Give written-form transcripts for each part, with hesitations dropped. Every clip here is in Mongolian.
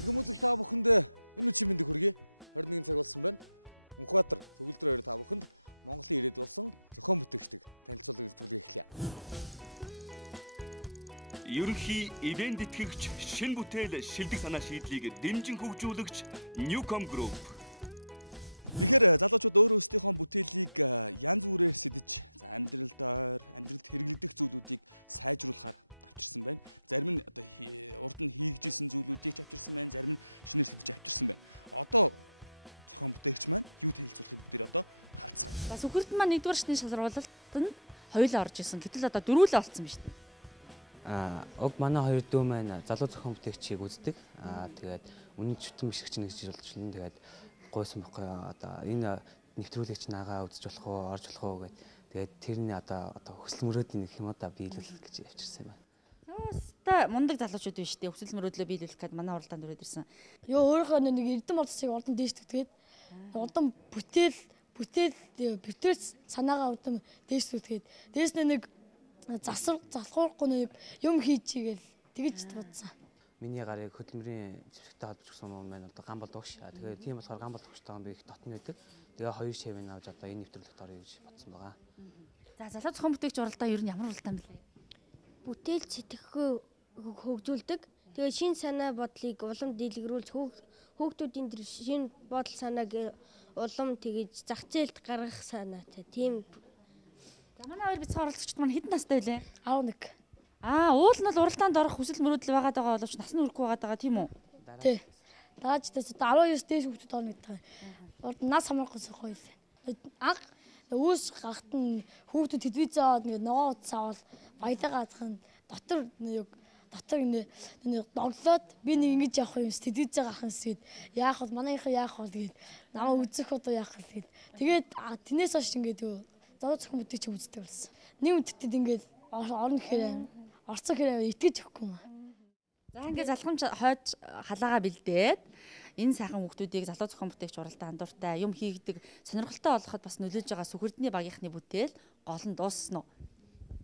Хүмүүст та бүхэнд энэ үчи мэндийг хүргэе. 21 цаг болсон байна. Мөнхбаатар төгөлдөр хоёр та бүхэнд Монголын ирээд болсон зохион бүтээгчдэг танилцуулгын нэвтрүүлгийг эхлэе. Ерөнхий ивент итгэгч, шинэ бүтээл шилдэг санаа шийдлийг дэмжин хөгжүүлэгч Newcom Group. Тэгэхээр залуучууд өөрөө өөрсдийнхөө бүтээлийг янз бүрээр сэтэж, амьдралд хэрэглэгдэх зүйлүүдийг сайжруулахаар авчирсан байна. Зарим нь одоо урд нь хийгжсэн зүйлүүдийг авчирсан байна, зарим нь шинээр сэтэж авчирсан байна. Одоо зохион бүтээгч маань юу танилцуулахыг бүгдээр одоо харцгаая. Бас Сүхэрд маань нэгдүгээр шатны шалралт нь хоёулаа орж исэн. Гэтэл одоо дөрвөлээ олцсон биз дээ. Уг манай хоёр дүү маань залуу зохион бүтээгчийг үздэг. Тэгээд үнэн чөтөн бишгч нэг жил болж байна. Тэгээд гойсон бохгүй одоо энэ нэвтрүүлэгч нагаа үзэж болох уу, орж болох уу гэд. Тэгээд тэрний одоо хөсөл мөрөөдлийн нэг юм одоо биелүүлэх гэж явчихсан юм байна. Та мундаг залуучууд биш үү? Хөсөл мөрөөдлөө биелүүлэх гээд манай уралдаанд өрөөд ирсэн. Йоо өөрийнхөө нэг эрдэм болцыг урдан дээшдэг. Тэгээд урдан бүтээл санаагаа урдан дээшдэг. Дээс нэг залхуурахгүй нэг юм хийчихгээл тэгэж бодсон. Миний гарыг хөдөлмөрийн зэвсэгтэй холбогдсон юм маань одоо ган болдогш. Тэгээд тийм болохоор ган болгочтойгоо би их дотн байдаг. Тэгээ хоёр шивэн авч одоо энэ нэвтрүүлэгт орё гэж бодсон байгаа. За залуу зохион бүтээгч уралдаа ер нь ямар уралдаан бэ? Бүтээл сэтгэхүй хөгжүүлдэг. Тэгээ шин санаа бодлыг улам дэлгэрүүлж хүүхдүүдийн тэр шин бодол санааг улам тэгэж зах зээлд гаргах санаатай. Тийм. За манай хоёр бицхан оролцогчд маань хэдэн настай вэ? 11. Уул нь бол уралдаанд орох хүсэл мөрөөдөл байгаад байгаа боловч нас нь хүрэхгүй байгаад байгаа тийм үү? Тий. Даажтаас 12-с дээш хүүхдүүд орно гэдэг. Урд нас хамаарахгүйс гоё л. Анх үүс гахт нь хүүхдүүд телевизээ аваад нэг ногоо утас аваад баялаа гадах нь дотор нэг доглоод би нэг ингэж явах юм телевизээ гахын сэд яах вэ манайхаа яах вэ тэгээд намаа үзэх одоо яах вэ тэгээд тэрнээс хойш ингээд залуу зохион бүтээгч үздэг болсон. Нэг үедээ ингээд орно гэхээр орцсон хэрэг итгэж өгөхгүй юм. За ингээд залхамж хойж халаагаа бэлдээд энэ сайхан хүүхдүүдийг залуу зохион бүтээгч уралдаанд андууртай юм хийгдэг сонирхолтой болгоход бас нөлөөж байгаа Сүхэрдний багийнхны бүтээл гол нь дууссан уу?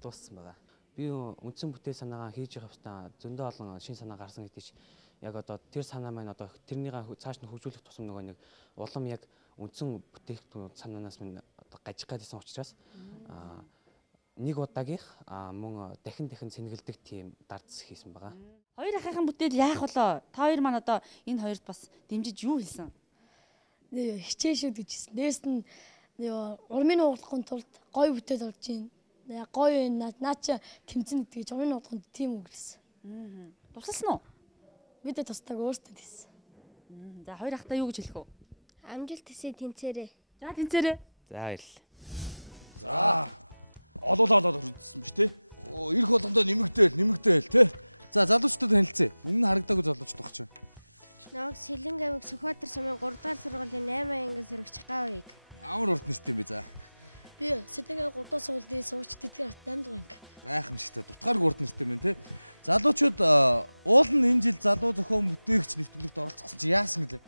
Дууссан байгаа. Би үндсэн бүтээл санаагаа хийж байгаа хэвээр зөндөө олон шин санаа гарсан гэдэг чинь яг одоо тэр санаа маань одоо тэрнийгээ цааш нь хөгжүүлэх тусам нөгөө нэг улам яг үндсэн бүтээгдэхүүн санаанаас минь одоо гажих гэдсэн учраас нэг удаагийнх мөн дахин цэнгэлдэг тийм дардс хийсэн байгаа. Хоёр ахыхын бүтээл яах болоо? Та хоёр маань одоо энэ хоёрт бас дэмжиж юу хэлсэн? Хичээшүүд гэжсэн. Дээс нь урмын уурлахын тулд гоё бүтээл олж ийн. Гоё наача тэмцэн гэдгийг урмын уурлахын тийм үг хэлсэн. Тусалсан уу? Мэдээ тустаг өөртөө хэлсэн. За хоёр ахтаа юу гэж хэлэх вэ? Амжилт төсөө тэнцээрээ. За тэнцээрээ. За баярлалаа. За олоолаад хүрдсэн биз тээ. Ирэх болгондоо нэмэгдээл тий. За залуучуудад танилцъя. Өмнө харагдаагүй залуучууд багч байна. Намайг Сэлэнг аймаг Сүхбаатар сумын 3 дугаар сургуулийн 8 ангиас сурагч Гавыг. Амар урт нэртэй юм бэ за. Би Сэлэнг 3 дугаар сургуулийн сурагч Тэтгэр 8 дугаар анги. Гайхамшигтай дутгааргүй урт нэртэй байна тий. Залуучууд уул нь энэ жил залуу зохион бүтээгч нэвтрүүлэгт оролцсон чи яасан гэлээ?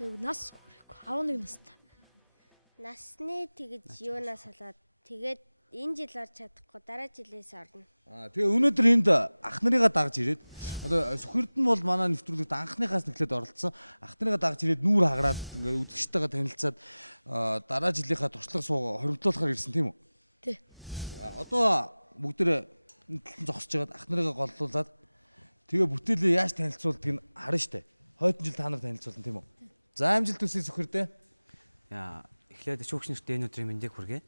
Нэг нас хүрэхгүй 11 настай. Насны тэгэж юунаас болоод тэгээд энэ жил орж чадахгүй дараа жилээс орно. Тэгээ өнөөдөр энд ах нарыгаа дагж ирээд одоо Сүхэрд нь бол манай нэвтрүүлэгт анхныхаас нэглээд оролцсон. Ах нарыгаа дагж ирээд нүүр хагараад ингээ үзэгчтэйгээ танилцаад дараа жилийнхаа туршлага хоримтлуулахаар ирсэн тийм үү? Тий. Одоо бүгдээ нийтлэн зогсож байгаад ах нарыгаа голлуулад тэгээ бүтээлээ яаж танилцуулдгийг нь харна штэ. Хойдон жил та нар танилцуулна тийм үү? За амжилт хүсье Сүхэрдээ. Эхлээд шүүгч нарт энэ өдрийн мэндийг хүргэе.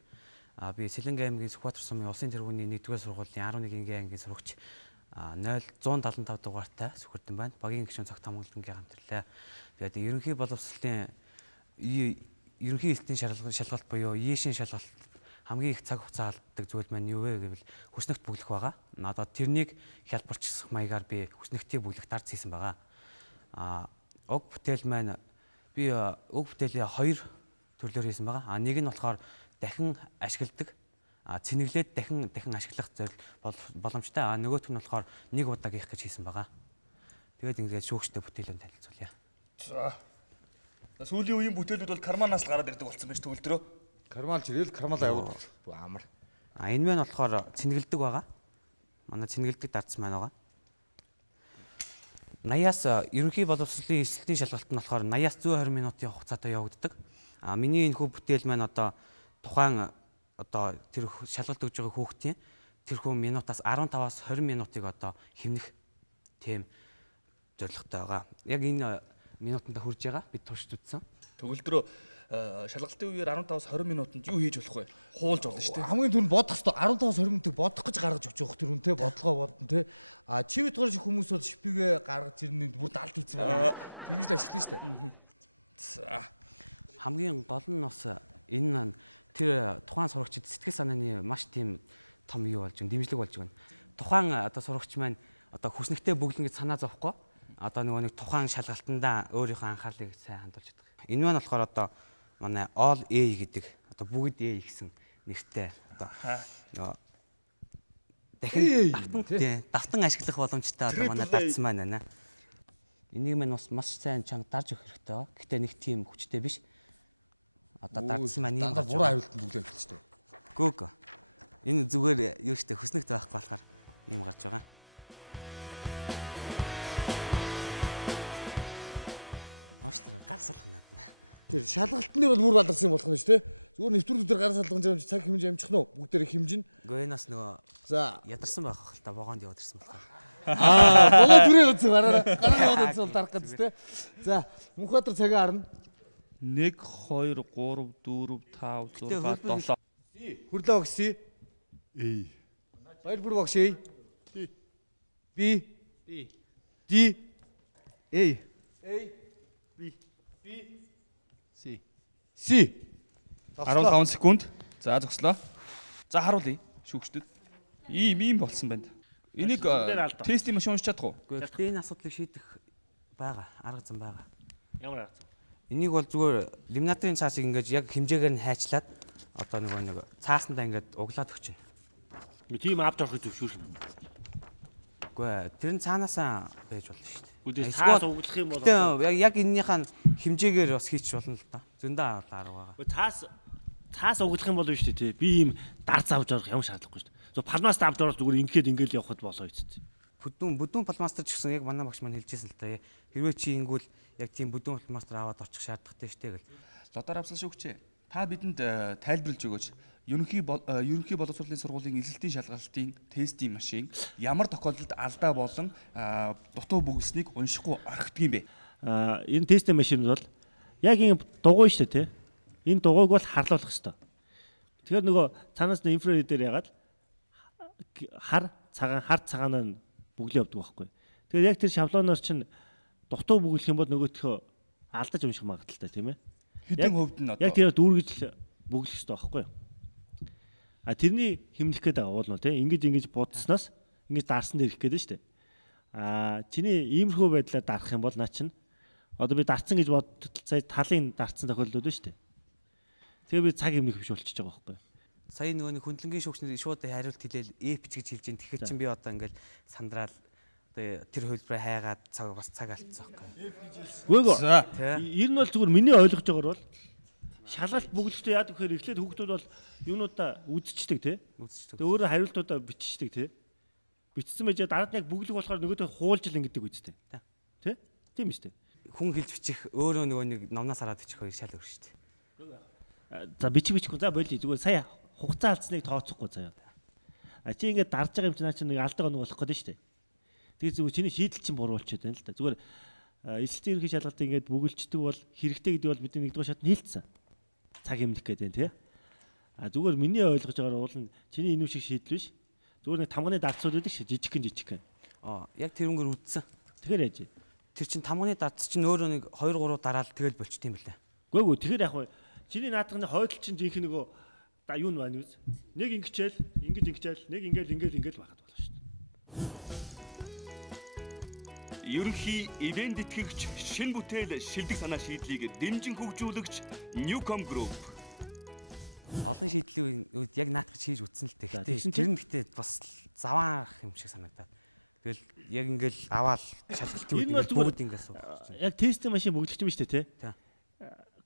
Би Сэлэнг аймгийн Сүхбаатар сумын улсын тэргүүний 1-р сургуулийн 11 ангийн сурагч 0175 дугаартай Сүхэрдэн байна. Багийн гишүүн цагт хамгаалалтынгийн хамтрлаа. Тэгээд ерөнхий боловсролын ерөнхий элтийн шалгалт буюу ИЭ-шийн шалгалт хамгийн их цаг хугацаа алддаг зүйл маань юу вэ гэвэл хүснэгт бүглэх байгаа. Одоо тэрнийг хялбарчлах маягаар би хүснэгтийг бүглэх дарц хийсэн байгаа. Уг бүтээл маань би уг бүтээлийн 2 төрлөөр хийсэн байгаа. Нэг нь болохоор дахин ашигладаг, цэнэглээд дахин ашиглах зүйл боломжтой. Нөгөөх нь болохоор нэг удаагийнх гэж хийсэн байгаа. Тэгээд ингээд шүүгчтэй бүтээлөнд танилцуулъя. За. Сүүлийн үеийн бүтээлүүд бол карманаас л гараад ирдэг болсон байж төгөлдрөө. Кармалж ирэл кармалаа явуулдаг. Амар. Энэ маань болохоор цэнэглэдэг байгаа. Манай цэнэглэдэг дардсан маань байгаа. 80-аас ерөнхий боловсролын эсэлтийн шалгалт нь болохоор 80-аас 120 минутын хугацаатай явагддаг. Миний энэ хүү бүтээл маань одоо тухайн одоо тэр шалгалт өгж байгаа хүүхдийн тэрхүү минутаас 15-аас 20 минутыг одоо хэмнэх тийм зорилготой байгаа. Яг энэ минутанд хүрж байгаа бид туршид үзсэн. Төгөлдрөө шалгалтын үеэр 15-аас 20 минутанд юу хийж болох вэ? Хуулж болно шүү дээ. Хамгийн түрүүнд бодох хэрэгтэй 15-аас 20 минутыг бодох гэж гаргаж өгч явах тэр үнтэй бодлогоо бодно те. Чи бид шиг хүмүүс бол шипигээ гаргаж ирнэ бүр далд хийсэн байна. Тэгж л ашиглана шүү дээ. Хамгийн гол нь бас энэ тэр тухайн сурагчид сэтгэл санааны маш тийм том юу болж байна, дэмжлэг болж байна. Тухайн одоо сурагч маань одоо хүснэгтэй бөглөн гэж санаа зовхгүй. Одоо нөгөө нэг тухайн шалгалтандаа өөрийнхөө анхаарлыг сайн хандуулж чаддаг. Энэ маань болохоор одоо манай All A гэдэг одоо бүгд A гэсэн нэртэй одоо нөгөө дахин давтан ашиглах боломжтой одоо манай датсан маань байна. Энийг маань бас маш сайн чанга дарж өгөх хэрэгтэй ба. Гэхдээ нэг тийм хүчтэй биш. Одоо датсан маань ийм буруу хариултанд бүглээ хэлсэн шүү дээ. Гүг. Энэ зүгээр юу штэ хүснэгт байхгүй болохоор ийм гарч байгаа. Ооштэр гар салгах надад. Тэр шалгалтны бол бүр баларсан юм болох нь шүү дээ. Зүгээр нэвтрүүлэг дээр гар салгах юм цаг хэмжээ амжих нь уу? Бүгдээрээ хэмжин. Гэхдээ энэ бас нөгөө за ядарсан байх хэл та вагонд яваад ирсэн болохоор. Болоо түрээ үзсэн гараараа. Гараа яваад үзсэн дарах гэж дээ. За Мөнхбаатар цагаа харна. 1 2 3 4 5 6 7 Хүрлээ огси. A. Баяр бүр огси. B. D. A. B. C. C. 15 секунд. За зогслоо. За харуулъя шүүгчдэд. Ийм болсон байна. Энийг тестийн машин уншиж чадах уу? Гэхдээ энэ асуудлыг шийдэх байгаа, арга зам байгаа. Ямар арга зам? Энийг бол зүгээр лиминаторын цаасыг ингэж яг хэмжээгээр нь хайчлаад одоо нэг цаасандаа ингэж углаад өгч байна. Тийм авч орохыг зөвшөөрөх юм. Үгүй тэр нь цаанаасаа байж болно шүү дээ. Үгүй цаас углах юм бол яг энэнийхэн хэмжээгээр бас хийчих болно л да. Зөндөө арга байгаа. Цаас углах юм бол биш үү те. Би ийм дарц авч орох юм шаардлагагүй шүү дээ. Зөв палмаст авч орох зүгээр ингээд ингээл явахад болоо үст. Бүдүүн палмастер ч гэсэн яг манай багш маань хэлжсэн л та. Хэрвээ чи ингүүл яг тийм бүдүүн палмастер аваад очих шаардлагатай шүү дээ гэл. Лодоор авсан шүүгчээ. Та бидэнд тайлбарлаж өгөөч. Ерөнхий боловсролын сургуулийн эзэлтийн шалгалтын тестийн машин ямар тохиолдолд алдаа болон дутуу бүгэлснийг уншихгүй орхидог юм бэ? Энэ тестийн машин бол яг энэ дугуй шүү дээ те. Энэ дугуйг бол харлуулах хэрэгтэй. Тэгэхээр нөгөө цаанаас нь инфраред дээр ягаад хар цагаанаа бүглээ явдаг байхгүй. Тэгэхээр яг тэр шаблоноор чинь дутуу бүглэх юм бол нөгөөтхөө алдаж унших магадaltaй тийм ээ. Хэдэн хувьд нь одоо яг тэр дүүргэж бүглэх хэрэгтэй байхгүй. Тэрний хэмнэх гээд байгаа уул нь тийм ингэж будснаас ингэж дарсан дээр ирэх гээд шүү дээ. Чиний иймэрхүү байдлаар дарах юм бол наа чинь одоо би дарцсан гэж бодтол сая талын дарцсан тохиолдол шүү дээ. Тэгээ би цаг хэмнэх биш болчихж байгаа байхгүй. Сая нөгөө нэг хөндлөнгийн шүүгчнэр шууд хариулт хэлээл эпч гэж хэлж ин тэгэхээр чин би одоо ингээл сандраал тэр хөлбрөө хайгаад бас цаг алдсан байхгүй. Үгүй ер нь бол зүгээр миний ойлгож байгаагаар бол шалгалт бүгэлдээ яад гэхээр эхлээд хүүхдүүд бол юунуудаа үзчихдэг тий. Тэгээ өөрөө хариултуудаа биччихдэг тий. Бичсэн байж дараад яг бүглэх болохоор нөгөөдөө хуулж л ингэдэг үстэй. Тий? Тийм шүү дээ. Хүн хэлж бичих өөрөө нөгөө нэг номнаас хараад бичих хоёр шал өөр шүү дээ. За бичихгүй за болий зүгээр сая хугацаа алдсныг тооцохгүй заяа. Чи ингээд дарж байгаа юм чинь наа чи нэг алдаг оног болох гэдэг шүү дээ. Тэгээ зүгээр чиний шийдэл чинь буруу болчиход байна л да. Зүгээр эсэлтийн ерөнхий шалгалт ингээд бүгэлждэг бол хэрэгтэй гэдэг бол бидний нэгдүгээр шатнд хэлсэн. Цаг хэмнэх гэдэг нь тий. Зүгээр миний ойлгож байгаагаар уул нь чиний энэ шиг шийдэл биш. Зүгээр нэг тамганы дартсууд байдаг шүү жижигхэн. Яг тэрүүнгээр үдсэн. Тэгэхээр яаж? Тэр чин тамганы дартс чинь өөрөө нэг 2 3 дараал тэгэл болчт юм байна. Гүйгүй тэгэхээр яг хөө чиний наадахны хойдол чинь жинхэнэ нөгөө юу нь байна вэ? Нэг ингэчээл, нэг ингээл байхад болно шүү дээ. Ерөнхий ивент итгэгч шин бүтээл шилдэг санаа шийдлийг дэмжин хөгжүүлэгч Newcom Group. Олон шийдлийн үед яг наадах хийж үтсэн л дээ. Тэр нь гэхдээ бас заваах юм шиг санагдаад. Тэгэл яг ингээл аваад шалгалтын үед бүгд ингээд суух. Яг тестийн машин бүглэгч юм шүү дээ тий.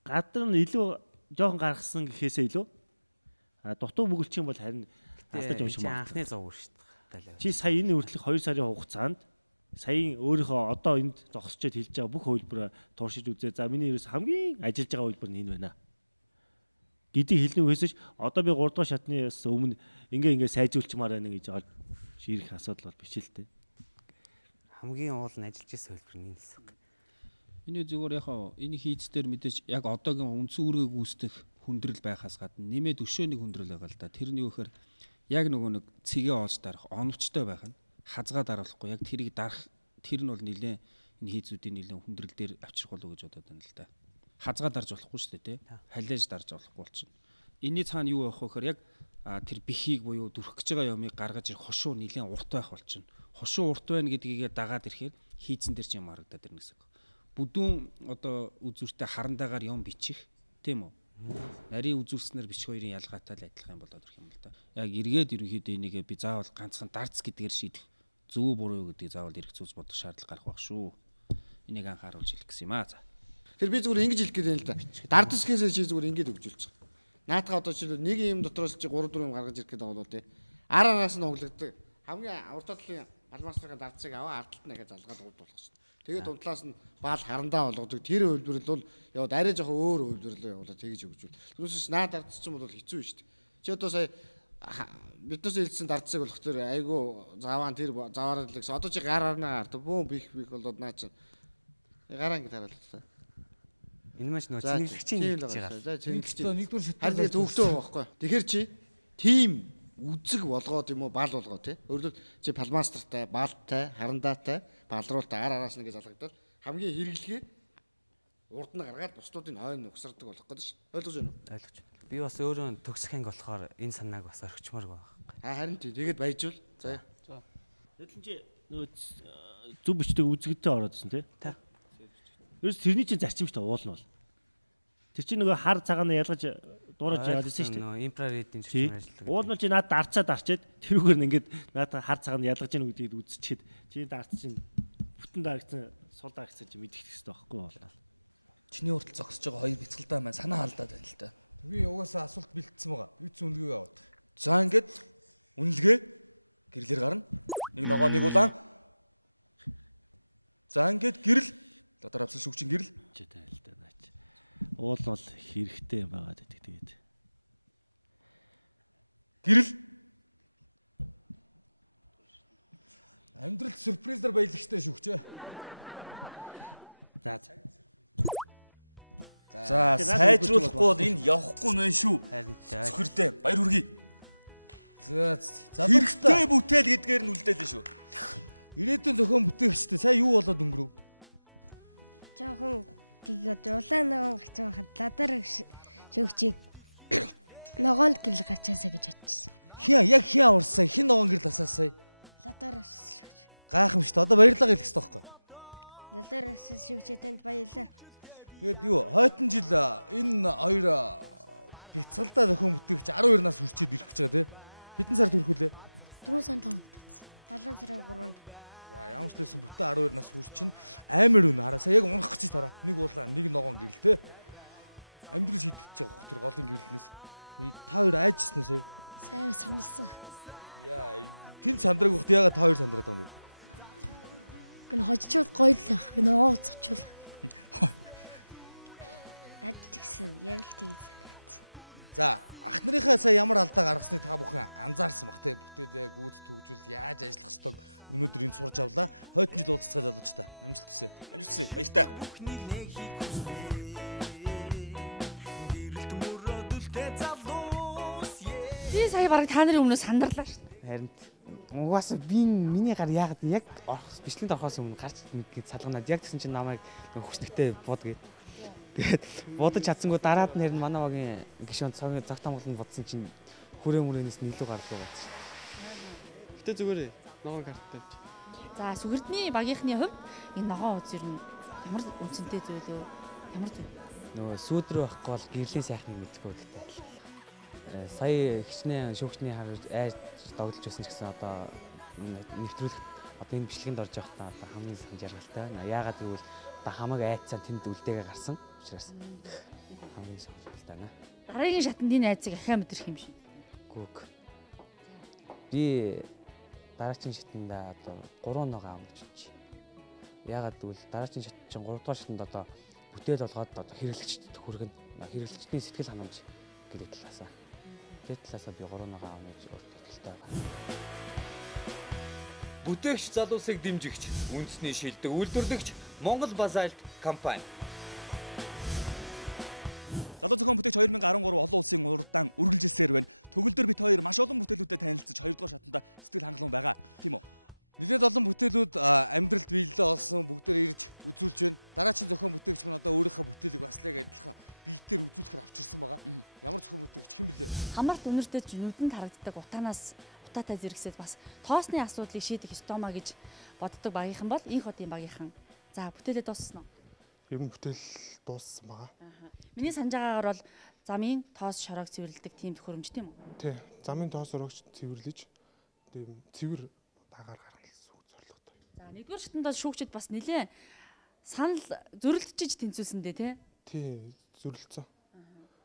Гадар нь илүү жоохон гаргасан гэхээсээ илүү дутуу бүгэлч юм бол харин алдаж унших анхны зов шүү дээ. Чи сая энэ хүртэлх 2 сарын хугацаанд Саяын өөрийнхөө одоо энд зогсчод хэлж байгаа бүх хувилбараа туршиж үзээ. За миний ерөөс хамгийн ажиллаж байгаа хувилбар нь энэ байна. Гэдгийг хэлнэ үгүйсэж одоо би 3 дугаар шатны өмнө ингээ сайжруулчмаар байна гэж олж ирэх асуудал бол биш л дээ. Хамгийн уул нь ажиллаж байсан хэлбэр нь энэ гэсэн. Миний зүгээр яхаа энэ хийц дээр мэдээж яг одоогийн үндсэн үүргийг гүйцэтгэх хүндрэл байхаас гадна нэмээд өшөөнийг хүндрэл байгаа л да. Тэр нь юу гэхээр яг нөгөө нэг цэгээ олж дарах оновчтой байх нь хазгаа даруулахгүй яг тэрийг дарах тэр нь бол нэлээд энэ хийцүүдийн нэлээд хүндрэл дээр авчрах болов гэж бодоод байна л да. Хазгаа дарж болохгүй шүү дээ, тий. Халиаж дарж болохгүй болчихно. Энийний цаана юу байх вэ гэхээр яг тэр бихийг буюу дүрх гэж байгаа юмыг гаргаж ирэх хошуу нэлээд урт байх болчихно. Хошуу урт байна гэдгийг дагаад ирэхээр хийцэн дээр ч юм харагдаад ирнэ гэсэн. Бүдүүн одоо үзүүртэй харандаагаар юм бичих, тийм үү? Нарийн үзүүлснээр бичих хоёрын ялгаатай л адилхан юм болоод ирэх юм л да. Яг эргээд ерөнхийдөө энийг би заавал ганцхан дарц гэдгээр шийдэх зөв буруу гэдгийг заавал эргэж зүүж бодох шаардлага гарах байх шүү. Энийг анхааруулж хэлэх гэсэн юм аа. За. Тэр би зүгээр ингэж хэлэх гээд байна л да. Дардас гэхээс чи зүгээр ингэж өгжүүлж байгаа. Наатаха одоо жишээлбэл нэг юм дотроос чи 3 4 юм гаргаж ирэх гээд байгаа бол тий. Араас нь углагддаг. Хамгийн урт талын алмасны дардсыг аваа ард талд нь дахиад залгаад уудуулах шин. Тэгээд унтлаас нь баал харандаа болгодог. Тэр хөлбөрөл бол яваад арай жоохон өөр хөлбөрлөө явуулаад тэгж өгжүүл. Түүнээс наад дардс ч юм бол хэцүү шүү дээ. Чи одоо сая биднээс хэлсэн дардсыг болох тэр айгу заваан тэр заваараа л гэсэн. Одоо чи гараарнаа гард бүүн бих болоод наа чи гараа ингэ тараал та. Энэ маш нөө цэнгэлэгчийн хийж байгаа. За цэнгэлэгчийн нэгдүгээр шатны харин төвхтөө байхгүй. Тэгэхээр чи тим үзэг болгоод юм уу бал болгоо тий. Өөрөлд чи палмастертай, баалтай, харандаатай, балруултай араас нэгэ залгагдаад хамгийн хэрэглэгээ урд нь гаргаад бусдуудын хойно угсардаг болох гэдэг ш. Ойлгож байна уу? Ойлгож байна. Би бас өөрөө төгсөх анги болохоор энэ санааг бас орхичмаар байгаа. Харин тий. Тэгээд баяжуул. За. Тэгэлэн чи нөгөө зүв бичдэг үзэгдэлтэй ороод ирсэн тий. Та. Ерөөс тэрний чинь зарчим шүү дээ уул нь бол. Тэр чинь нөгөө хар цагаанаа ялгаж дуурайж яваад ирсэн шүү дээ. Нөгөө инфраредийн зарчмаар ажилладаг. Уул нь чи наад дарчаад тэрүүгээр нь ингээд наад хар цагаанаа ялгаж ийн гэдгийг үзчихэд чи дарц чинь бүтэн дарагдсан сул дарагдсан чи мэдэх хэрэгтэй байхгүй бол. Чиний хүртэл зогсож байгаа хоёр бяцгалтай маань санаа алдаад байна л да. Би угаасаа асуулт бэлтсэн байгаа. Юуц үнэлгээ аваад. За ингээд үнэлгээ гэрлэр гарна. Нэг ногооныг улаан. За ингээд гэрэл дотор авсан шүгчин гэрэл. Чи тайл да наач. Уул бол хэрэгтэй юм байгаа гэдэг тэгээд. Гэрэл. Амьдрал сюрпризээр баялагчтай шүгчээ. За сайжруулахгүй бол энд явахгүй нэ шүү. Зөвхөртэй баяр хүргэе. За хэрэгтэй бүтээл гэдгээр нь үлдээлээ шүү. Ирээдүйн зохион бүтээгчтэй сая юу болоод өнгөрөв? Жохон тэгээд улаан ногоон гарч байхад ладар шөгчийг ногоонд гэрэл гарчаасаа гэж бодчихсон. Яг хин урсаа хин ногоон гэрэл асаасаа. Ладар шөгч. Гайхамшигт одоо баярлалаа хэлэх хэрэгтэй байхгүй. Ладар шөгчтэй танд баярлаа. Тэгээд юу хойтон жил энэ хоёр бяцгалдаа зохион бүтээгч 12 нас хүрчээд ирэх гэж байгаа тий. Хэдэн сард хүрэх вүлээ? 4 сарын 5-нд. 7 сарын 3-нд. За ямар ч байсан бүтэн 12 нас хүрчин амар үнэ хараа. Яг унах гэж тараа. Нэг уулаа нэг ногоон гэрэл тий. Амьдрал шийдэж байгаа тэр голын гэрэлнээс. Та хоёр айжсэн үү сая? Сайн саналсан. Яа тэн сандраг багт ягаад та хоёр сандраад байгаа юм бэ? Гэн хожичвол гоё л яах. Ногоо уцчихвол. Адтгсэн яг л тэгж. За ах нарынхаа сая ямар алдаа гаргасныг та бүхэн анзаарсан бах те бүтээлээ гүйц төгжүүл яаж ажиллах ёстойг өнөөдөр энд сурч авлаа. Хойтон жил уулзцаа залууч та. Амжилт хүсье. Амжилт хүсье. Баяр та. Би сая бараг та нарын өмнөөс сандарлаа шүү дээ. Харин угаасаа би миний гар яагаад яг бичлэгэнд орохоос өмнө гарч мэдгээд салганаад яг гэсэн чинь намайг хүснэгтэй бод гээд. Тэгээд бодож чадсангүй дараад нь харин манай багийн гишүүн цаг тамгаланд бодсон чинь хүрээ мөрөнөөс нь илүү гардаг байсан. Гэтэ зүгээр ногоон карттай. За сүгэрдний багийнхны хувьд энэ ногоон үз ер нь ямар үнцэнтэй зүйл үү? Ямар зүйл? Нөгөө сүүдрөө байхгүй бол гэрлийн сайхныг мэдгүй гэдэг. Сая хичнээн шүүгчний харж айж догдолж байсан ч гэсэн одоо нэвтрүүлэх одоо энэ бичлэгэнд орж явахдаа одоо хамгийн сайн жаргалтай байна. Яагаад гэвэл одоо хамаг айцсан тэнд үлдээгээ гарсан учраас хамгийн сайн жаргалтай байна. Дараагийн шатанд энэ айцыг ахаа мэдэрх юм шиг. Гүг. Би дараагийн шатанда одоо 3 ногоо авах гэж Яагаад гэвэл дараагийн шат чинь 3 дугаар шатанд одоо бүтээл болгоод одоо хэрэглэгчдэд хүргэн хэрэглэгчдийн сэтгэл ханамж гэдэг талаасаа. Тэгээд талаасаа би 3-1 авна гэж итгэлтэй байна. Бүтээгч залуусыг дэмжигч, үндэсний шилдэг үйлдвэрлэгч Монгол Базальт компани. Залуу зохион бүтээгч 2013 олон улсын урдаан үргэлжилсээр байна. Төгөлдөр бит хоёр маш олон бүтээлүүдэд танилцж 2 дугаар шатанда сэтгэл хангалуун байгаа. Тийм үү? Нэлээд олон бүтээлүүд амьдралд биелэлээ олсон бүгдээр ирж үзүүлж байна. Дараагийн зохион бүтээгч маань одоо өөрийнхөө бүтээлийг бас л яг адилхан биетээр үзүүлэхээр авчирсан байгаа. Ямар зохион бүтээгч хэн блэ? Хамаарт өнөртэй нүдэнд харагддаг утаатай зэрэгсэд бас тоосны асуудлыг шийдэх ёстоймаа гэж боддог багийнхан бол инх хотын багийнхан. За бүтээлээ дууссан уу? Ер нь бүтээл дууссан байгаа. Миний санаж байгаагаар бол замын тоос шороог цэвэрлэдэг тийм төхөөрөмж тийм үү? Тий. Замын тоос шороогч цэвэрлэж тийм цэвэр дагаар гаргана гэсэн үг зорилготой. За нэгдүгээр шатанд шүүгчд бас нэлээ санал зөрөлдөж тэнцүүлсэн дээ тий? Тий, зөрөлдсөн.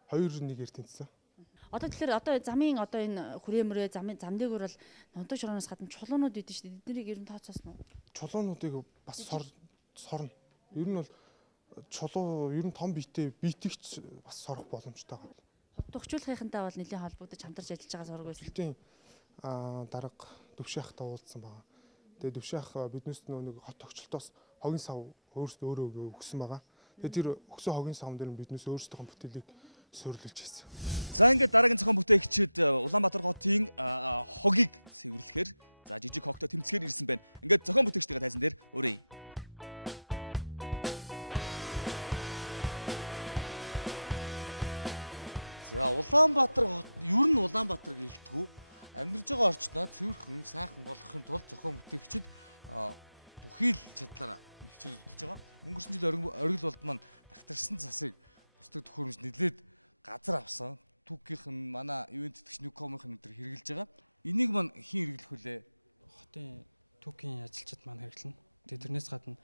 2-1-ээр тэнцсэн. Одоо тэгэхээр одоо замын одоо энэ хүрээ зам дээгүүр бол нунтаг шорооноос гадна чулуунууд үүдэн шүү дээ. Эднийг ер нь тооцоосон уу? Чулуунуудыг бас сорно. Ер нь бол чулуу ер нь том биетэгч бас сорох боломжтой байна. Төгчүүлэхийнхэнтэй бол нэлийн холбогдож хамтарч ажиллаж байгаа зураг байсан. Тийм дарга Дэвшээхтай уулзсан байгаа. Тэгээ Дэвшээх биднээс нэг хот тогчлолтоос хогийн сав өөрөөсөө өгсөн байгаа. Тэгээ тэр өгсөн хогийн савн дээр биднээс өөрсдөө бүтээлийг суйрлуулж хийсэн. За ингээд дараагийн зохион бүтээгчид Улаанбаатар хотын хогийг цэвэрлэхээр за жижиг хогтой тэмцгээр ирсэн байна. Ингээд зохион бүтээгчдийн тайзан дээр өрөө. За Улаанбаатар хот ер нь Улаанбаатар гэлтгүү амьдарч байгаа орчноо цэвэрхэн сайхан болгохын тулд зохион бүтээгчид бүхий л чадлаараа хичээл зүтж байгаа. Өнгөрсөн жил оргил болд маань дагтарсан засыг бусдаг төхөөрөмж нэлээд газар авсан. Түүхийнх нь манай ивент тэтгэгч Ньюкомын өдөр хэрэгжилж байгаа. Энийг маань хэн хэрэглэх вүлээ? Хотын түүхийн ажилчид маань хэрэглэнэ. Тэгээ тэрнээс гадна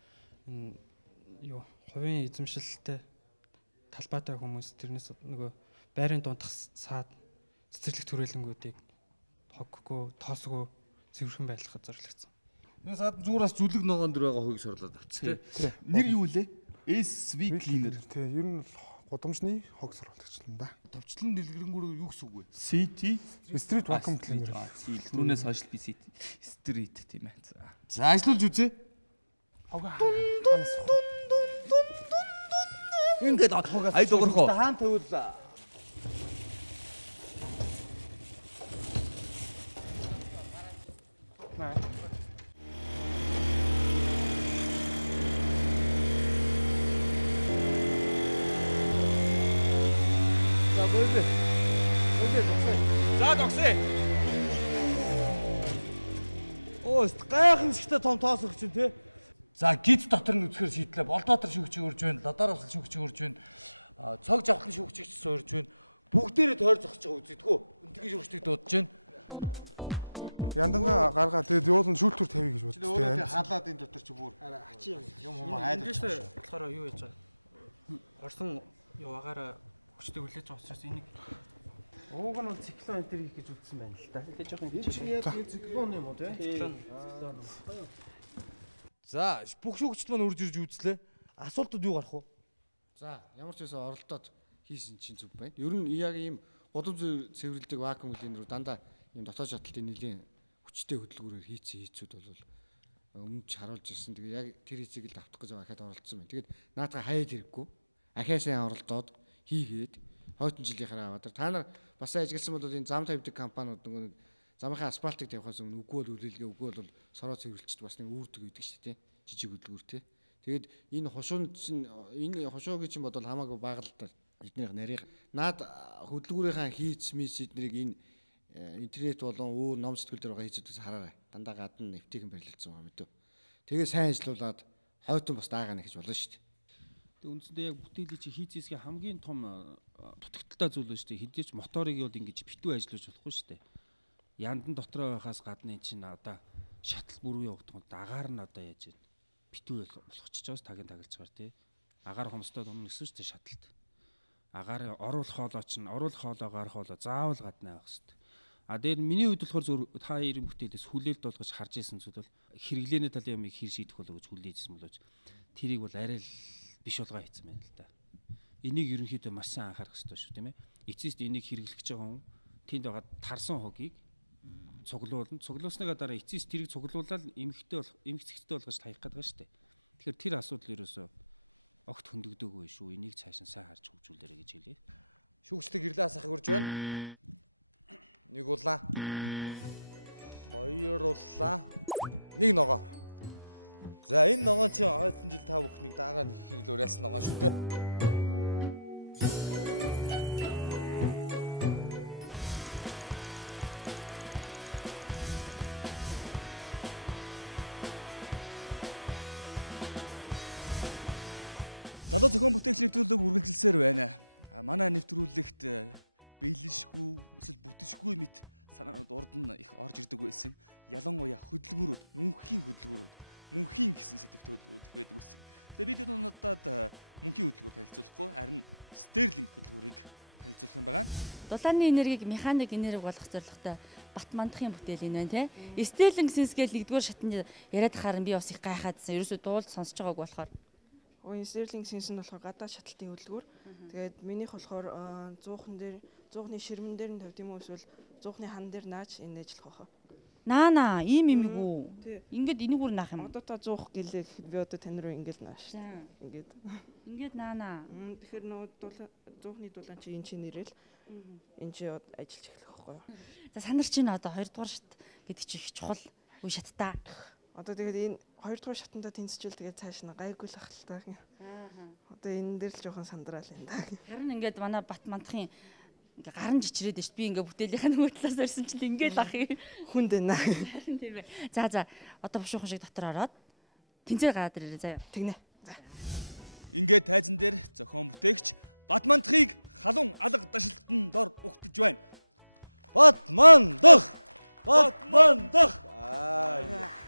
энэ юу хувийн эзэмшилтэй талбайтай хүмүүс тэрнээс нөгөө байрын дундах саад цэцэрлэг төрөлнгүүдийг хоггүй, тоосгүй цэвэрхэн байлгахад зориулагдсан. Энэ саад зуураас зүлэг ногоон дөр байгаа хойг сорлоод авчихсан тий. Нэр юу лээ? SV Cleaner. Тий, ер нь гудамжны хог сурвалжлан да. Товчлон дэлгэрэнгээр юу гэсэн үг вэ? CT Street Vacuum Cleaner. Түүнээс хойш би CT Street тийм ээ. За ажиллуулж үзье. Хог ингээд ай дуурах уу? Хаан тавиуллаа. За бөөдөө. За тогсоо. Өөст гайхамшигтай том тоос өгч чинь тий. За гид дотор нь үзэхээр шийдлээ. Болдоотор шүүгчийг урьж байна, ладаар бас шүүгчийг урьж байна. Цог жавхлан шүүгчийг ч урьж байна. Бүгдээрээ тойр зогсож байгаа үзэдгүү. Өндөгийн шүүгчдийг дуудаж байна. Янданга гаргаа тэгээд юулын шүүлтүр тавья гэж боддог тийм. Халаад энэ дотор чи бүр ачи юм хайдаг. Эндээс болохоор юу яаж байгаа? Орсон яваагаараа хүчтэй хүлээж байгаа учраас энийг ууг нь циклон энтер хийх гэж үзсэн байна л да. Тэгээ жоохон энэ чинь яг циклон юм уу те? Циклон. За бүх шүүгчд маань үрж ирж үзлээ. Асуултууд юу гарах вэ? За ямар ч байсан оролдоод хийсэн чинь зүг байна. Ер нь яг ийм гудамж цэвэрлдэг вакуум клинер дандаа ийм дотоод шаталтын нэлийн хүчтэй хөдөлгөөрөөр хийцүүд бол өмнө ч харуулж ирсэн. Тэгээ яг тэр хийцийг л давтах гэж ахаад оролцсон байна. Тэгээд наадга хаяад хэрэггүй. Ахаасаа оролдоод хийгээд хойдон жилийнхаараа аваад та нар бас ажигласан бол энэ зам тавьдаг компаниуд нэг замынхаа асфальтыг тавихаас өмнө үгүй бол үлээлгээ үгүй бол сороо цэвэрлэгчд бас нэг үүрдэг гэдэг шүү дээ. Жижиг хөдөлгөөр тий. Тэгээд энэ хушуунд чинь энэ хушуугийн чинь бодвол хамаагүй бага л да. Эднийх нарийн наад хөдөлгөөрийнхаа хийц мис эднийг энэ интернет болон өөр ном сэтгүүл дээр байгаа хийцүүдээс хараарай. Дандаа гадна нэвтийхэн барилдсан байгаа мэдв. Тэгээ сайн ажиллуулад хойтон бас даагана гэж болно шүү дээ. Тэгээ үндсэндээ яг бүтээлийн чи хийцээсгийн хамгийн том дутагдaltaй зүйл шүү дээ. Хэдийч моторыг бол ингэж битүү ажиллуулж болохгүй шүү дээ. Яндан дотроо байхаас гадна эн чинь одоо шатал бүрүү явагдах агаар нь одоо яаж вэ? Битүү болгочихж байгаас тагийн таглаж байгаа тий. Агаар хомсдод унна гэсэн шүү дээ шаталт. Агаар оруулах хоолой чинь оруулах хоолой гарах хоолой заавал гадна байх хэрэгтэй. Дээр миний хувьд болохоор зөв та хоёрын бүтээлээс хүлээлт болгож харж ирсэн зүйл бол хэрэглээний талын ямыг хэр шийдэх болов гэж хүлээжсэн болооч тэрийг бол арай л биш болгоо хийцэн байна л да. Энийг ерөнхийдөө маш сайн анхаарах хэрэгтэй шүү, тийм ээ. Эцэст энийг хэрэглэж байгаа хүн тэнд байгаа тарсан хогийг цуглуулна. Цуглуулсныгаа дараа эцэст тэрийг цуглуулаад эмх зэгцтэй болгож таях гэдэг шүү дээ. Тэгэхээр тэр асуудал ерөөсөө огт хөндөгдөөгүй шүү. Энийг цааш нь сайн харж хөгжүүлээрэй гэж хэлье. Шүүгчтэй гэрлээ асахыг урьж байна. Нэг улаан. Хоёр улаан. Нэг ногоо. За энэ ногоон чи ойдон жил та бүхнийг даага нэхийг л уриалсан ногоон шүү дээ. Залуу зохион бүтээгч нэвтрүүлэг үргэлжилсээр байна. Манай нэвтрүүлэгт биелэшгүй эсвэл бүтэшгүй мэт санаанууд урд нь их орж ирдэг байсан. Ялангуяа хөдөлгөөрүүд, мөнхийн гэсэн сэдвтэй хөдөлгөөрүүд байдаг байсан. Тэгээ бид надад мөнхийн хөдөлгөөр танилцуулахгүй, харин стерлинг хөдөлгөөрийг танилцуулах юм байна. Дулааны энергийг механик энерги болгох зорилготой Батмандахын бүтээл энэ байна те. Стерлинг синсгээл нэгдүгээр шатнд яриад харин би бас их гайхаадсан. Ерөөсөө дуулж сонсож байгааг болохоор. Стерлинг синс нь болохоор гадаад шаталтын хөдөлгөөр. Тэгээд минийх болохоор зуухны ширмэн дээр нь тавьд юм уу эсвэл зуухны хан дээр нааж энэ ажиллах байхаа. Наа ийм имигүү. Ингээд энийг бүр наах юм. Одоо та зуух гэлээ гэхэд би одоо тань руу ингээд нааш. Ингээд наана. Тэгэхээр нөгөө зуухны дулаан чи энэ чинь нэрэл энэ чи ажиллаж эхлэх байхгүй юу. За санар чинь одоо 2 дугаар шат гэдэг чи их чухал үе шаттаа. Одоо тэгээд энэ 2 дугаар шатанда тэнцчихвэл тэгээд цааш нь гайгүй л ахaltaа. Одоо энэ дээр л жоохон сандраал энэ даа. Харин ингээд манай Батмандахын ингээ гарын жичрээд шүү. Би ингээ бүтээлийнхэн нөгөө талаас ирсэн чинь ингээ л ах юм. Хүнд байна. Харин тийм ээ. За одоо бушуухан шиг дотор ороод тэнцээр гараад ирээ заяа. Тэгнэ. За. Ингээд тайзан дээр зохион бүтээгч Батмандахыг халуун алга дашилтанд дор угтаж байна. Батмандах.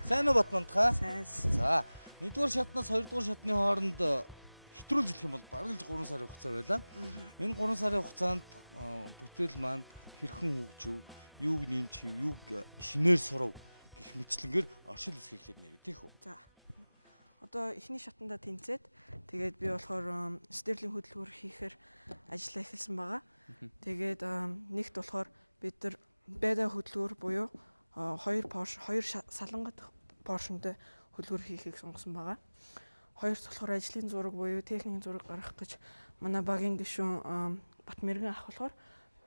Сайн уу Батмандах? Сайн. За, 1-р шатнаас 2-р шатны хооронд хэтрүүлж хэлэх юм бол бараг л 3 сарын хугацаа байлаа. Энэ 3 сарын хугацаанд бүтээл маань хэрхэн хөгжив, юуг нэмж хийв, юуг шинээр сурав гэх мэтлэнгээр оршил хэсгийг нэрээ тийх үү? За. Одоо эхний шатанда тэнцээд тэгээд би болохоор стерлинг хөдөлгөөр хийхээр ажиллаа эхэлсэн байгаа. Тэгээд нэгт болохоор бид нар бэда хөдөлгөөр буюу 2 салангат поршонтой хөдөлгөөр хийхийг сонгосон байгаа. Хоёрт болохоор ажлын зураг буюу техникийн зураг гаргах гэж манай багийн гишүүн Батмэргэн ах болохоор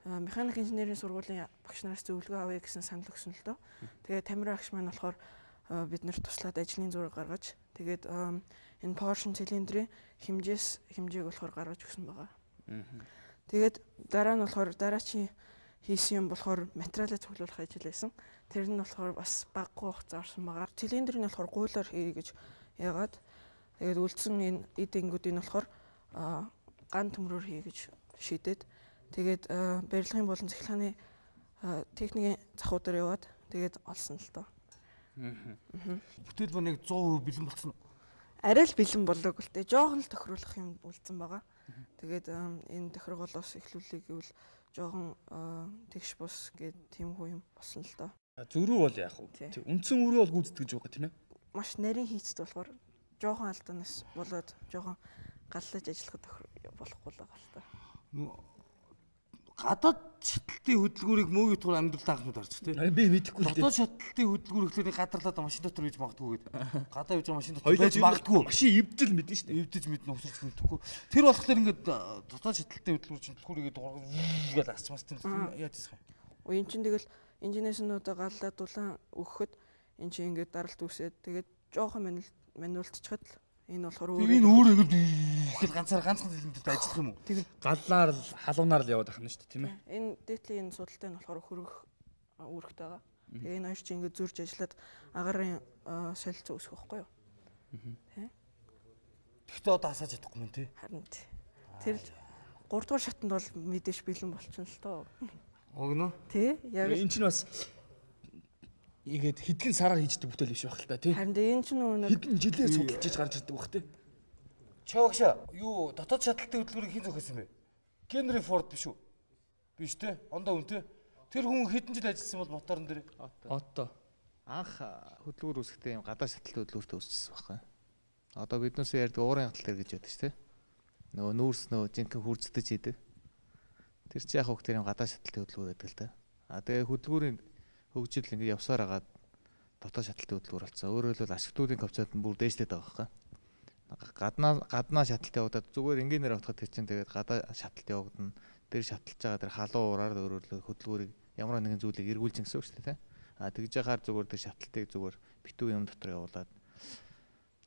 механик инженерийн сургуулийн багш нараас зөвлөгөө авъя гэсэн санал өгсөн л дөө. Тэгээд Тамир агш маань болохоор биднэрт туслаад ажлын зураг гаргаж тэгээд энэ поршон цилиндрийн хэмжээг болохоор гаргаж өгсөн байгаа. Тэгээд дараа нь болохоор дараачийн хийсэн юм болохоор материалаа цуглуулах ажил байсан. Тэр нь болохоор бас баггүй хугацаа орсон байгаа. Цилиндр нь болохоор гуулаар хийе гэж яагаад тэгээд үлдсэн энэ эд энгүүдийг нь болохоор ган төмрөөр хийе гэж шийдээд тэгээд барилгын болон цахилгааны техникийн захуу дээр яваад тэгээд олсон л доо. Бүтээл ба нэг 100% бэлэн болсон уу? Арай л бэлэн болоогүй л дээ. Жохон л тохируулах юм үлдсэн байгаа. Тэгээд энэ тохирголоос эхлүүлэх гэвэл жохон тэгш бус гэдэг тиймгүй юм болсон л доо. Зөрүү бол яах вэ? Үндсэн өрөө бол гүйцэтгэж байгаа тийм ээ. Маш нарийн хийцтэй болохоор жохон алдаанаас болоод жохон галлаж ажиллахад болохгүй л байгаа л та. Гадаад шатлалтын хөдөлгөөрийг мөөгийн тур амьдралд анхнууд харж тий. Би мэдэхгүй л дээ. Гадаад шатлалтын хөдөлгөөр ихлээр гадарлаад машин дотор үйж магадгүй гэдэг. Гадаа үйж машин дотор байж магадгүй. Машин эвдэл мэдэн шүү дээ. Эвдэж мэднэ усарч мэдхгүй. Тэр болохоор ингээд дотоод шатлалтын хөдөлгөөр чинь түлхүүрийгээ дуурайгаад гээд асч мас тийм яаж ийсэх юм. Эн чинь тэгэл инженеерснуудаа галлаад дулаан өгөхөд эн чинь ингээд даралт үсээд тэгээд жоохон мануултчихад л энэ болохоор энэ өөрөө ингээд ганцхан зэлэндээ ажиллах юм уу? Тэгээд галлаар л халуунаар л яваад ахна шүү дээ тийм ээ. Энэ дээдлийн энэ судалтай нь болохоор хөрөх үүрэгтэй байгаа. Тэгээ энэ хоёр чинь ингээд зурж ажиллаад агарын солилцоо үүсгэх байхгүй юу? Тэ. Тэгтээ одоо асааж чадахгүй юм тий. Харин тий. Тэр 3 дугаар шатанд бол мэдээж бэлэн болчихно л тоо. Огно. Тий. Яг энэ чинь бас ингээд хэдхэн сараар хийждэг бүтээл биш байх л та тий. Харин энэ чинь нөгөө хэдэн жилээр судалж гарч ирдэг байх тий. Чаагш юу дотоод шатлалтын хөдөлгөөрийг хэн зохиосон бэ? Генри Форд биш үү? Биш те. Ондоо үн те. Тэр хүн хэдэн жил ажилласан бол моторн дээр? Одоо. Анх хөдөлгүүр үүсгэхдээ юм гадаа шатлалт хөдөлгүүртөө үүсчихсэн байхгүй. Одоо биднээс ярьдаг уурын хатал гэж байдаг шүү дээ. Нөгөө нүүрс нөө жинхэнэ хүрцдэж идэг. Тэр чи яг хөөх тэр юм гадаа шатлалт хөдөлгүүр байдаг л да. Тэгээ хөдөлгүүрийн хөгжил ингэ явсаар агаад дотоод шатлалт хөдөлгүүр болсон. Өөрөөр хэлбэл ашиглалтын коэффициент нь бүр дээшлээд байгаа байхгүй. Гаднаа шатлалт явагдаад зүгээр энгийнээр авахад тэр чинь тэгээд гадаа шатлалт явагдана. Тэр шатлж байгаа тэр халуун ураар өөрөөр хэлбэл хөдөлгүүрийг ямар нэгэн зүйлийг эргүүлж гэсэн үг шүү дээ. Тэгж яхаар зүгээр тэр шатлалтыг зүгээр битүү юм дотор явуулаад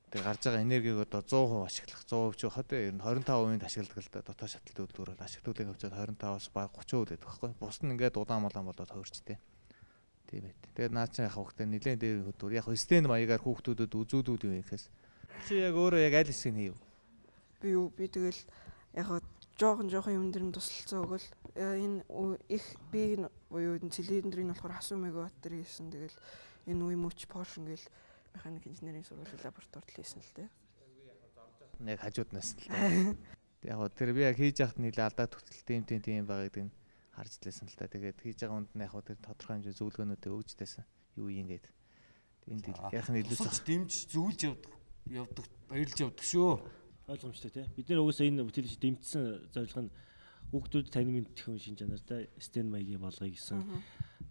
тэг гарч байгаа энергийг одоо 100% ашиглах 100% ч байхад ер нь 25% ашигладаг л да дотоод шатлалт хөдөлгүүр бол ашиглуулын хөвцөд 25-аас баг 30% байдаг байхгүй. Бус нь ингээд удаан болоод хувирчтэй. Тийм байт. Тэгээд наа чи яхах хөөхтэй нэлээд дээр хөдөлгүүр яг стен маягаар хүүхдүүдэд үзүүлүүд юм ихээс чи яг өөрөө яг аль хэсгийг хийв? Би тэгэл яг жоохон юм дэр нь тусалцаа өгөл энэ их би буюу цилиндрийн болохоор хасуу мегаватт хийсэн. Тэгэл энэ үе мөч Porsche ингээл механик инженерийн сургуулийн лабораторид хийсэн л дээ. Нэг хажууднаас л дээ. Яг тэр би яг хийж яхад нэлээ алдаа төгсөлт тийм байгааг харж лээсэн л та. Тэгээд хийж байгаа хүнд нь яг тэр тодорхой хэмжээ зөвлөгөөнүүдээ өгч тайсан. Юу ийгээд. Энд яг нь илүү цогц дэмж зөвлөж явдаг баярлж явдаг шүү. Ойлгомжтой тий. Бид нэр угсаа энэ бүтээлч дэмжсэн зорилго нь хүүхдүүд тань мэдэх хүн шинж чанартай стен маягийн болгоё гэсэн.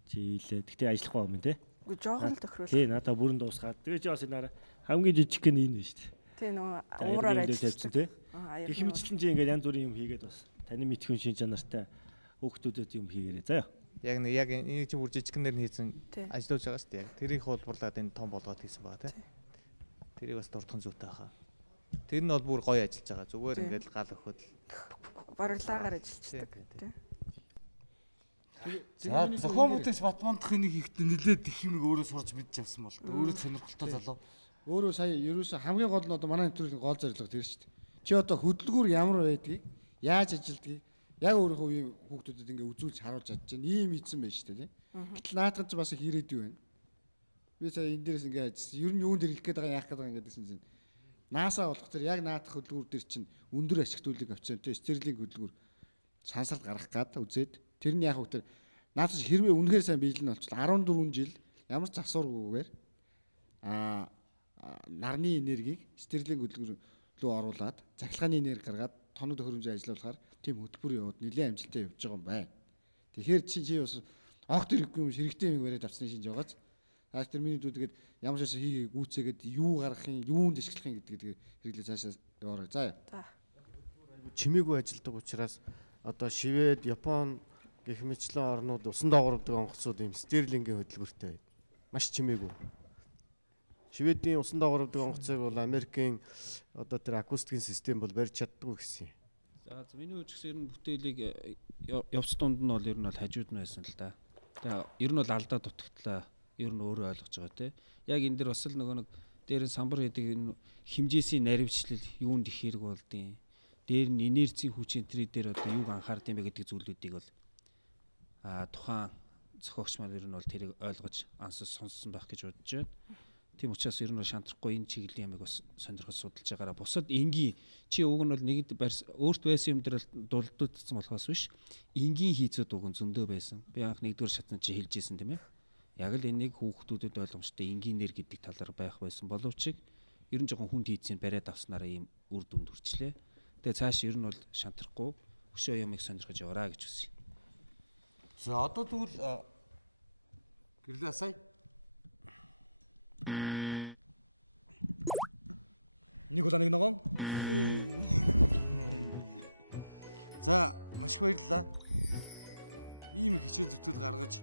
Чи хэлээ. Гэтэ ажиллахгүй юм тий. Үгүй жоохон л тохируулах. Тий, надаа бүрэн дуусгаад. Тэгээ чи бас энэ хамгийн жижиг гэн энэ шүү дээ. Тий нөгөө уураар ажилласан тий. Гэх мэтчлэн чи ингээд янз бүрийн юм хийгээд бас таны мэдэх хүн шинж чанартай хүүхдүүдэд юм хийгээрэй заа. Яг энэ чинь бүр жижигнэр нь хийсэн ажиллаж байгаа шүү дээ. Яг тэрийг хуулбарлаад энэ том болгоод хийсэн байгаа тий. Тэрийг бас дурдхан зүйтэй хаа. Тэр нь бол бүр гоё ажиллаж байгаа. Зүгээр ингээд гал өгөхөд барилаагаар ажиллаждаг тий. За зохион бүтээч Батмандах энийг хийхдээ нэлээд их юм өөрөө сурч мэдж авсан бол өөрөө сонирхолтой залуу. Өөрөө сая ерөөсө хамгийн гол нь одоо манай нэвтрүүлгийн гол зорилго тэр шүү дээ. Чи одоо хөдөлгүүр ямар байдгийг, яаж ажилдгийг яг өөрийнхөө үеийн хүүхдүүдэд ингээ үзүүлж харуулж чадж байна. Ийм ийдсэн байж шүү дээ. Гэтэл наадхан ч бас их ирээдүй байна. Би сая энэ дээрээс ингээ ажилласан. Ер нь юунд ирэх гээд байгаа яах гээд байгаа ингэдсэн чинь. NASA болох тэр яг наадах хөдөлгүүр дээр чинь өндөр ашигтуулыг авчихсан тийм стерлинг хөдөлгүүр сансалт гаргах гад үзээд тэрний яг хөтөр наадах хэрвээ үнэхээр сайн биелэн болчихлоо 14 жил ямар ч засваргүйгээр нарны энергийг стерлинг хөдөлгүүр рүү оруулаад цахилгааны энерги гаргаад тоног төхөөрөмжөөр ажиллуулахаар тийм хөтөлбөр яваад нэлээд амжилттай явж байгаа юм байна. Тэгэхээр чи бас огт ирэхгүй юм хэрэгтэй юм яриад авсны шинж байгааз. Хаас тэр миний дүүдэгээд ямар ч юм хийгээ гүйцээгээд юу гаргахын, юунд ашиглахын гэдэг хэрэглээ цаашаа яваарай. За. Чимээгүй ажилдаг учраас одоо Швед, Япон гэх мэтлэн орнууд усан доогоордог онгоцууд ийм стерлингийн хөдөлгөөртэй байд. Маш чимээгүй. Шведийн усан доогоордог онгоцыг бол Америкийн одоо тэр акустикийн систем бол барьж чаддгүй гэсэн юм. За миний үжигс ер нь бүтээлийг явц дунд нь бол ер нь хажууд нь байсан л да. Тэгээ ер нь бол алдаа дутагдлаа. Ер нь өөрөө ойлгож байгаа те. Яг энэ дэр бас л нөгөө нэг дээр нь самбар гэдэг химжээсийн наривчлал юунд их хэрэг болдیں۔ Дээр нь инерцийн хүчин тэр дээр одоо юуг анхаард юм бэ гэдэг зүйлүүдийг бол тухайн зохиогч маань ер нь бол тэрийг ойлгож сонссон байх гэж бодож байна. Тийм учраас ер нь шантрахгүй энэ чиглэлийн ямиг бас сонирхож судалж байгаараа бусад энгийн чи уг нь бол нэгд өөрт байсан юм дээр дулддагдсан болохоос биш энгийн хийцүүд уг нь зөндөө байсан. Би анх нэгдүгээр шатнд чи хэлж ийсэн тийм ээ. Яг л энийг хүүхдүүдэд ойлгомжтой энгийнээр гэдэг талаар байх байсан боловч ер нь жоохон хүнд хийцийг бариад авснараа ийм үр дүнд хүрчлээ. Тэгээ цааш ер нь бол шантрахгүй өшөө ямыг сонирхож яваараа гэж хүсье. За одоо тэгвэл гэрлээ сая. Нэг удаа нэг ногоон. За маш их баярлалаа. Ийм хичээл зүтгэл гаргаж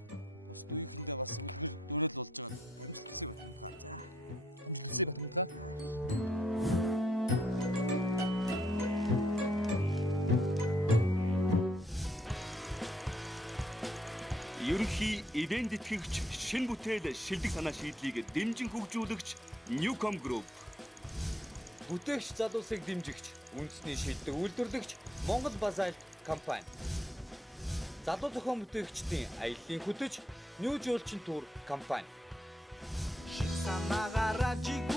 бусд үеийнхэндээ бас үлгэр дуурайл болж байгаа. Амжилт хүсье Батмандхаа. За. Амжилт хүсье Батмандхаа. Ерөнхий ивент тэтгэгч шинэ бүтээл шилдэг санаа шийдлийг дэмжин хөгжүүлэгч Newcom Group. Бүтээгч залуусыг дэмжигч үндэсний шилдэг үйлдвэрлэгч Монгол Базальт компани. Залуу зохион бүтээгчдийн аяллаа хөтөж New Jolchin Tour компани. Самагаражиг